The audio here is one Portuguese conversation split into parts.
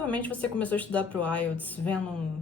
Provavelmente você começou a estudar pro IELTS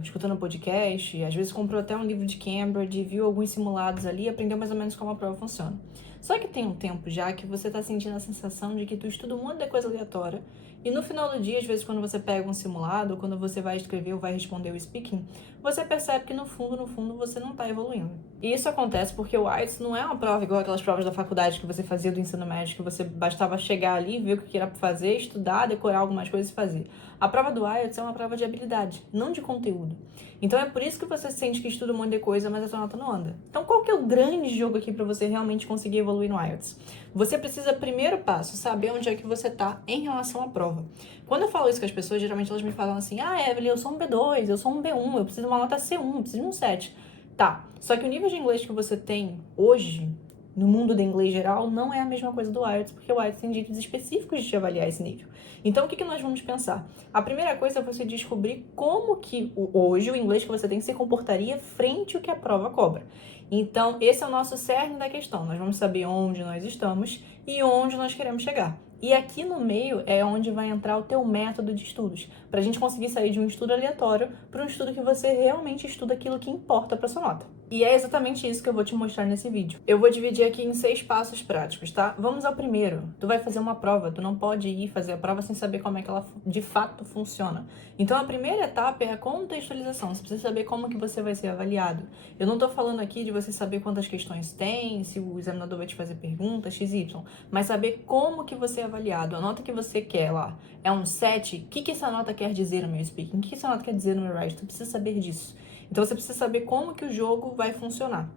escutando um podcast, às vezes comprou até um livro de Cambridge, viu alguns simulados ali e aprendeu mais ou menos como a prova funciona. Só que tem um tempo já que você tá sentindo a sensação de que tu estuda um monte de coisa aleatória e no final do dia, às vezes quando você pega um simulado, ou quando você vai escrever ou vai responder o speaking, você percebe que no fundo, você não tá evoluindo. E isso acontece porque o IELTS não é uma prova igual aquelas provas da faculdade que você fazia do ensino médio, que você bastava chegar ali, ver o que era pra fazer, estudar, decorar algumas coisas e fazer. A prova do IELTS é uma prova de habilidade, não de conteúdo. Então é por isso que você sente que estuda um monte de coisa, mas a sua nota não anda. Então qual que é o grande jogo aqui para você realmente conseguir evoluir no IELTS? Você precisa, primeiro passo, saber onde é que você tá em relação à prova. Quando eu falo isso com as pessoas, geralmente elas me falam assim: ah, Evelyn, eu sou um B2, eu sou um B1, eu preciso de uma nota C1, eu preciso de um 7. Tá, só que o nível de inglês que você tem hoje, no mundo do inglês geral, não é a mesma coisa do IELTS, porque o IELTS tem jeitos específicos de te avaliar esse nível. Então, o que nós vamos pensar? A primeira coisa é você descobrir como que hoje o inglês que você tem se comportaria frente ao que a prova cobra. Então, esse é o nosso cerne da questão. Nós vamos saber onde nós estamos e onde nós queremos chegar. E aqui no meio é onde vai entrar o teu método de estudos, para a gente conseguir sair de um estudo aleatório para um estudo que você realmente estuda aquilo que importa para sua nota. E é exatamente isso que eu vou te mostrar nesse vídeo. Eu vou dividir aqui em 6 passos práticos, tá? Vamos ao primeiro. Tu vai fazer uma prova, tu não pode ir fazer a prova sem saber como é que ela de fato funciona. Então a primeira etapa é a contextualização. Você precisa saber como que você vai ser avaliado. Eu não tô falando aqui de você saber quantas questões tem, se o examinador vai te fazer perguntas, XY, mas saber como que você é avaliado. A nota que você quer lá é um 7, o que essa nota quer dizer no meu speaking? O que essa nota quer dizer no meu writing? Tu precisa saber disso. Então você precisa saber como que o jogo vai funcionar.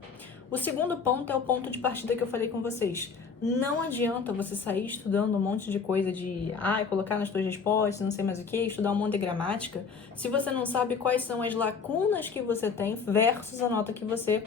O segundo ponto é o ponto de partida que eu falei com vocês. Não adianta você sair estudando um monte de coisa colocar nas suas respostas, não sei mais o que, estudar um monte de gramática, se você não sabe quais são as lacunas que você tem versus a nota que você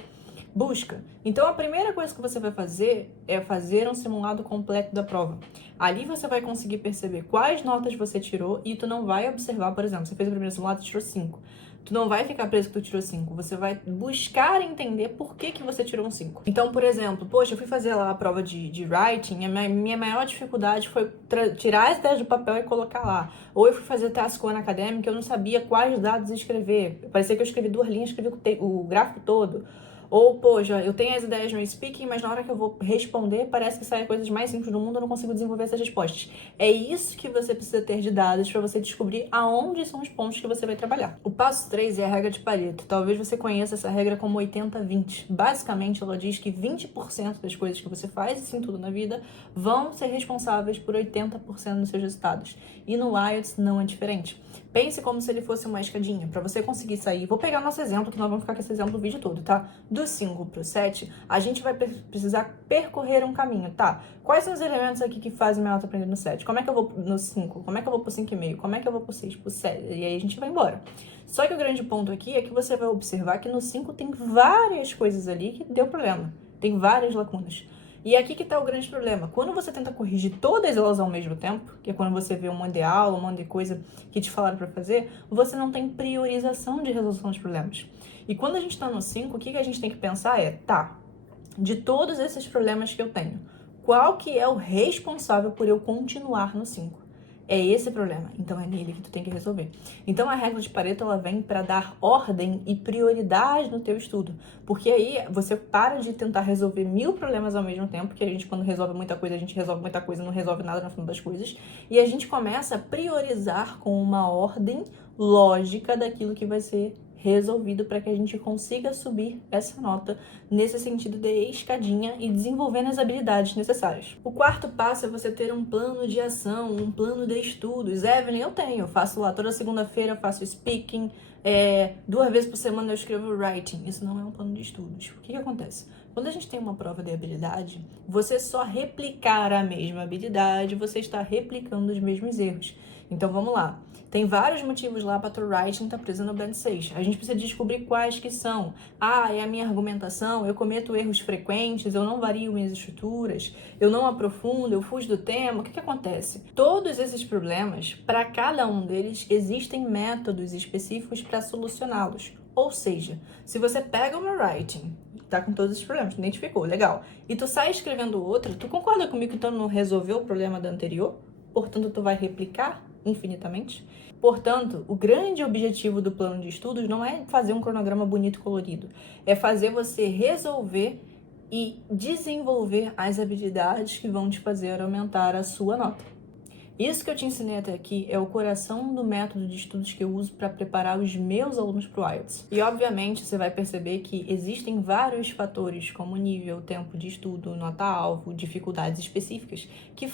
busca. Então, a primeira coisa que você vai fazer é fazer um simulado completo da prova. Ali você vai conseguir perceber quais notas você tirou e tu não vai observar, por exemplo, você fez o primeiro simulado e tirou 5. Tu não vai ficar preso que tu tirou 5. Você vai buscar entender por que você tirou um 5. Então, por exemplo, poxa, eu fui fazer lá a prova de writing e a minha maior dificuldade foi tirar as ideias do papel e colocar lá. Ou eu fui fazer task one acadêmica e eu não sabia quais dados escrever. Parecia que eu escrevi 2 linhas, escrevi o gráfico todo. Ou, poxa, eu tenho as ideias no speaking, mas na hora que eu vou responder, parece que saem coisas mais simples do mundo, eu não consigo desenvolver essas respostas. É isso que você precisa ter de dados para você descobrir aonde são os pontos que você vai trabalhar. O passo 3 é a regra de Pareto. Talvez você conheça essa regra como 80-20. Basicamente, ela diz que 20% das coisas que você faz, assim tudo na vida, vão ser responsáveis por 80% dos seus resultados. E no IELTS não é diferente. Pense como se ele fosse uma escadinha. Para você conseguir sair, vou pegar o nosso exemplo, que nós vamos ficar com esse exemplo o vídeo todo, tá? Do 5 pro 7, a gente vai precisar percorrer um caminho, tá? Quais são os elementos aqui que fazem minha nota aprender no 7? Como é que eu vou no 5? Como é que eu vou pro 5,5? Como é que eu vou pro 6, pro 7? E aí a gente vai embora. Só que o grande ponto aqui é que você vai observar que no 5 tem várias coisas ali que deu problema. Tem várias lacunas. E aqui que tá o grande problema. Quando você tenta corrigir todas elas ao mesmo tempo, que é quando você vê um monte de aula, um monte de coisa que te falaram para fazer, você não tem priorização de resolução dos problemas. E quando a gente tá no 5, o que a gente tem que pensar é, tá, de todos esses problemas que eu tenho, qual que é o responsável por eu continuar no 5? É esse problema, então é nele que tu tem que resolver. Então a regra de Pareto, ela vem para dar ordem e prioridade no teu estudo, porque aí você para de tentar resolver 1000 problemas ao mesmo tempo, que a gente quando resolve muita coisa, a gente resolve muita coisa e não resolve nada no final das coisas, e a gente começa a priorizar com uma ordem lógica daquilo que vai ser resolvido para que a gente consiga subir essa nota nesse sentido de escadinha e desenvolvendo as habilidades necessárias. O quarto passo é você ter um plano de ação, um plano de estudos. Evelyn, eu tenho. Eu faço lá toda segunda-feira, eu faço speaking, 2 vezes por semana eu escrevo writing. Isso não é um plano de estudos. O que acontece? Quando a gente tem uma prova de habilidade, você só replicar a mesma habilidade, você está replicando os mesmos erros. Então vamos lá. Tem vários motivos lá para o writing estar preso no Band 6. A gente precisa descobrir quais que são. É a minha argumentação, eu cometo erros frequentes, eu não vario minhas estruturas, eu não aprofundo, eu fujo do tema. O que acontece? Todos esses problemas, para cada um deles, existem métodos específicos para solucioná-los. Ou seja, se você pega uma writing, tá com todos esses problemas, tu identificou, legal, e tu sai escrevendo outro, tu concorda comigo que tu não resolveu o problema da anterior? Portanto, tu vai replicar infinitamente? Portanto, o grande objetivo do plano de estudos não é fazer um cronograma bonito e colorido, é fazer você resolver e desenvolver as habilidades que vão te fazer aumentar a sua nota. Isso que eu te ensinei até aqui é o coração do método de estudos que eu uso para preparar os meus alunos para o IELTS. E, obviamente, você vai perceber que existem vários fatores, como nível, tempo de estudo, nota-alvo, dificuldades específicas, que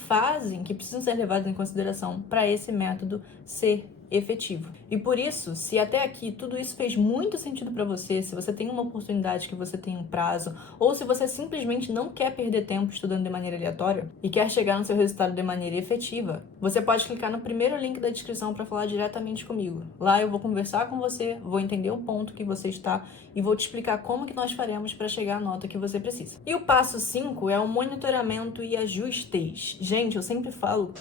precisam ser levados em consideração para esse método ser efetivo. E por isso, se até aqui tudo isso fez muito sentido para você, se você tem uma oportunidade que você tem um prazo, ou se você simplesmente não quer perder tempo estudando de maneira aleatória e quer chegar no seu resultado de maneira efetiva, você pode clicar no primeiro link da descrição para falar diretamente comigo. Lá eu vou conversar com você, vou entender o ponto que você está e vou te explicar como que nós faremos para chegar à nota que você precisa. E o passo 5 é o monitoramento e ajustes. Gente, eu sempre falo,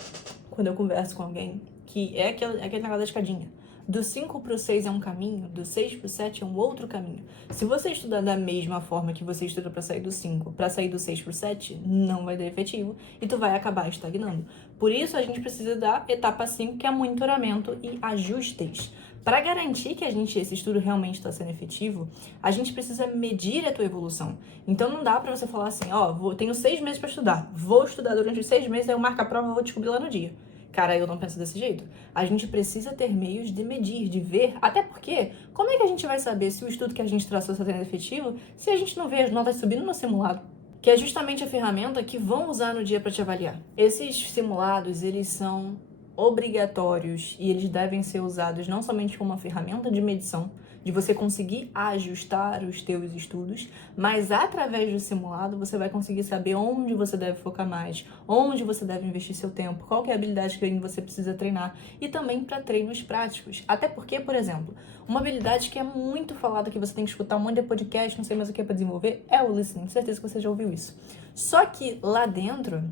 quando eu converso com alguém, que é aquele negócio da escadinha. Do 5 para o 6 é um caminho, do 6 para o 7 é um outro caminho. Se você estudar da mesma forma que você estuda para sair do 5, para sair do 6 para o 7, não vai dar efetivo e tu vai acabar estagnando. Por isso, a gente precisa da etapa 5, que é monitoramento e ajustes. Para garantir que esse estudo realmente está sendo efetivo, a gente precisa medir a tua evolução. Então não dá para você falar assim, tenho 6 meses para estudar, vou estudar durante os 6 meses, aí eu marco a prova e vou descobrir lá no dia. Cara, eu não penso desse jeito. A gente precisa ter meios de medir, de ver, até porque, como é que a gente vai saber se o estudo que a gente traçou está sendo efetivo se a gente não vê as notas subindo no simulado? Que é justamente a ferramenta que vão usar no dia para te avaliar. Esses simulados, eles são obrigatórios e eles devem ser usados não somente como uma ferramenta de medição, de você conseguir ajustar os teus estudos, mas através do simulado você vai conseguir saber onde você deve focar mais, onde você deve investir seu tempo, qual que é a habilidade que você precisa treinar e também para treinos práticos. Até porque, por exemplo, uma habilidade que é muito falada, que você tem que escutar um monte de podcast, não sei mais o que é para desenvolver, é o listening. Certeza que você já ouviu isso. Só que lá dentro,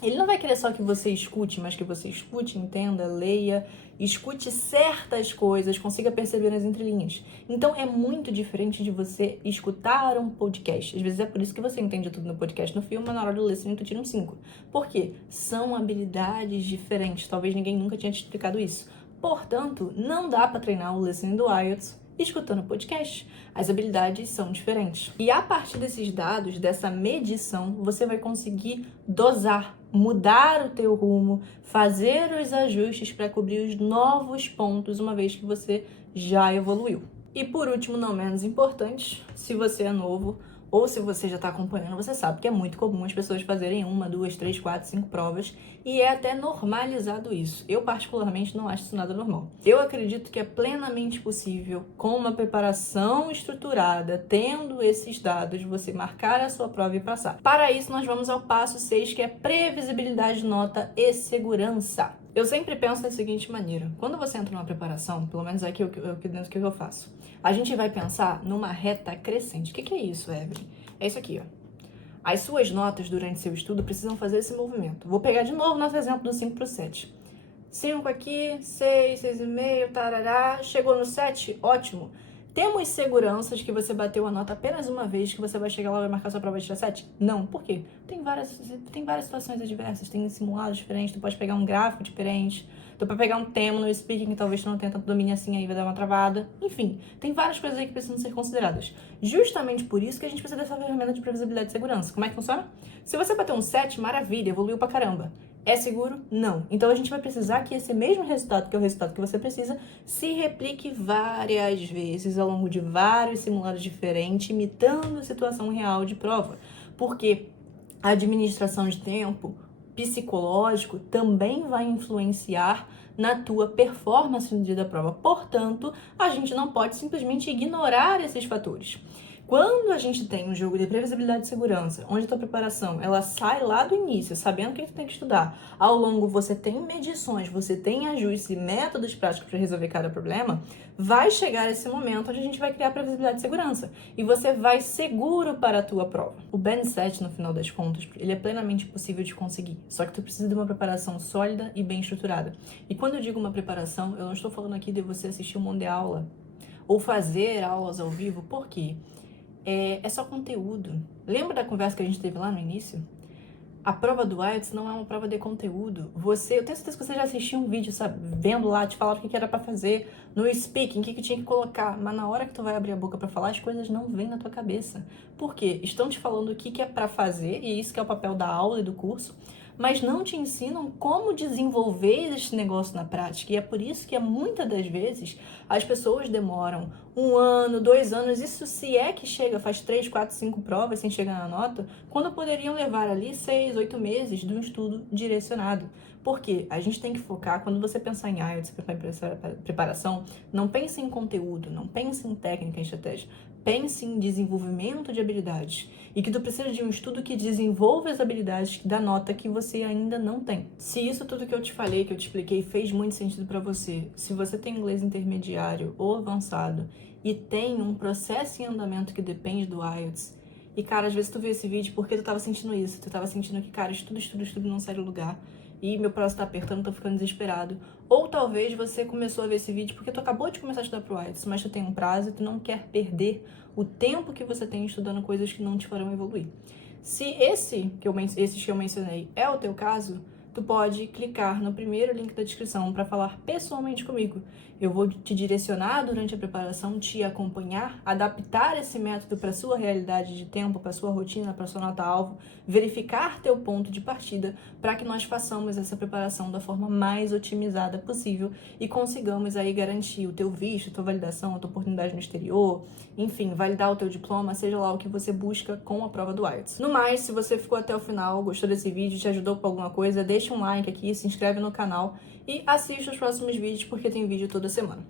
ele não vai querer só que você escute, mas que você escute, entenda, leia, escute certas coisas, consiga perceber nas entrelinhas. Então é muito diferente de você escutar um podcast. Às vezes é por isso que você entende tudo no podcast, no filme, mas na hora do listening tu tira um 5. Por quê? São habilidades diferentes. Talvez ninguém nunca tinha te explicado isso. Portanto, não dá para treinar o listening do IELTS escutando podcast. As habilidades são diferentes. E a partir desses dados, dessa medição, você vai conseguir dosar, mudar o teu rumo, fazer os ajustes para cobrir os novos pontos, uma vez que você já evoluiu. E por último, não menos importante, se você é novo ou se você já está acompanhando, você sabe que é muito comum as pessoas fazerem 1, 2, 3, 4, 5 provas e é até normalizado isso. Eu, particularmente, não acho isso nada normal. Eu acredito que é plenamente possível, com uma preparação estruturada, tendo esses dados, você marcar a sua prova e passar. Para isso, nós vamos ao passo 6, que é previsibilidade de nota e segurança. Eu sempre penso da seguinte maneira, quando você entra numa preparação, pelo menos aqui dentro que eu faço, a gente vai pensar numa reta crescente. O que é isso, Evelyn? É isso aqui, ó. As suas notas durante seu estudo precisam fazer esse movimento. Vou pegar de novo nosso exemplo do 5 para o 7. 5 aqui, 6, 6,5, tarará. Chegou no 7? Ótimo. Temos segurança de que você bateu a nota apenas uma vez, que você vai chegar lá e vai marcar sua prova de tirar 7? Não. Por quê? Tem várias situações adversas, tem simulados diferentes, tu pode pegar um gráfico diferente, tu pode pegar um tema no speaking que talvez tu não tenha tanto domínio assim, aí vai dar uma travada. Enfim, tem várias coisas aí que precisam ser consideradas. Justamente por isso que a gente precisa dessa ferramenta de previsibilidade e segurança. Como é que funciona? Se você bateu um 7, maravilha, evoluiu pra caramba. É seguro? Não. Então a gente vai precisar que esse mesmo resultado, que é o resultado que você precisa, se replique várias vezes ao longo de vários simulados diferentes, imitando a situação real de prova. Porque a administração de tempo psicológico também vai influenciar na tua performance no dia da prova. Portanto, a gente não pode simplesmente ignorar esses fatores. Quando a gente tem um jogo de previsibilidade e segurança, onde a tua preparação ela sai lá do início, sabendo o que tu tem que estudar, ao longo você tem medições, você tem ajustes e métodos práticos para resolver cada problema, vai chegar esse momento onde a gente vai criar previsibilidade e segurança e você vai seguro para a tua prova. O Band 7, no final das contas, ele é plenamente possível de conseguir, só que tu precisa de uma preparação sólida e bem estruturada. E quando eu digo uma preparação, eu não estou falando aqui de você assistir um monte de aula ou fazer aulas ao vivo, por quê? É só conteúdo. Lembra da conversa que a gente teve lá no início? A prova do IELTS não é uma prova de conteúdo. Eu tenho certeza que você já assistiu um vídeo, sabe, vendo lá, te falaram o que era pra fazer no speaking, o que tinha que colocar, mas na hora que tu vai abrir a boca pra falar, as coisas não vêm na tua cabeça. Por quê? Estão te falando o que é pra fazer, e isso que é o papel da aula e do curso, mas não te ensinam como desenvolver esse negócio na prática. E é por isso que muitas das vezes as pessoas demoram 1 ano, 2 anos, isso se é que chega, faz 3, 4, 5 provas sem chegar na nota, quando poderiam levar ali 6, 8 meses de um estudo direcionado. Porque a gente tem que focar, quando você pensar em IELTS, preparação, não pense em conteúdo, não pense em técnica, em estratégia. Pense em desenvolvimento de habilidades. E que tu precisa de um estudo que desenvolva as habilidades da nota que você ainda não tem. Se isso tudo que eu te falei, que eu te expliquei, fez muito sentido para você, se você tem inglês intermediário ou avançado e tem um processo em andamento que depende do IELTS, e cara, às vezes tu viu esse vídeo porque tu tava sentindo isso, tu tava sentindo que, cara, estudo, não sai do lugar, e meu próximo tá apertando, tô ficando desesperado. Ou talvez você começou a ver esse vídeo porque tu acabou de começar a estudar pro IELTS, mas tu tem um prazo e tu não quer perder o tempo que você tem estudando coisas que não te farão evoluir. Se esses que eu mencionei é o teu caso, tu pode clicar no primeiro link da descrição para falar pessoalmente comigo. Eu vou te direcionar durante a preparação, te acompanhar, adaptar esse método para sua realidade de tempo, para sua rotina, para sua nota-alvo, verificar teu ponto de partida para que nós façamos essa preparação da forma mais otimizada possível e consigamos aí garantir o teu visto, tua validação, a tua oportunidade no exterior, enfim, validar o teu diploma, seja lá o que você busca com a prova do IELTS. No mais, se você ficou até o final, gostou desse vídeo, te ajudou com alguma coisa, deixa um like aqui, se inscreve no canal e assiste os próximos vídeos porque tem vídeo toda semana.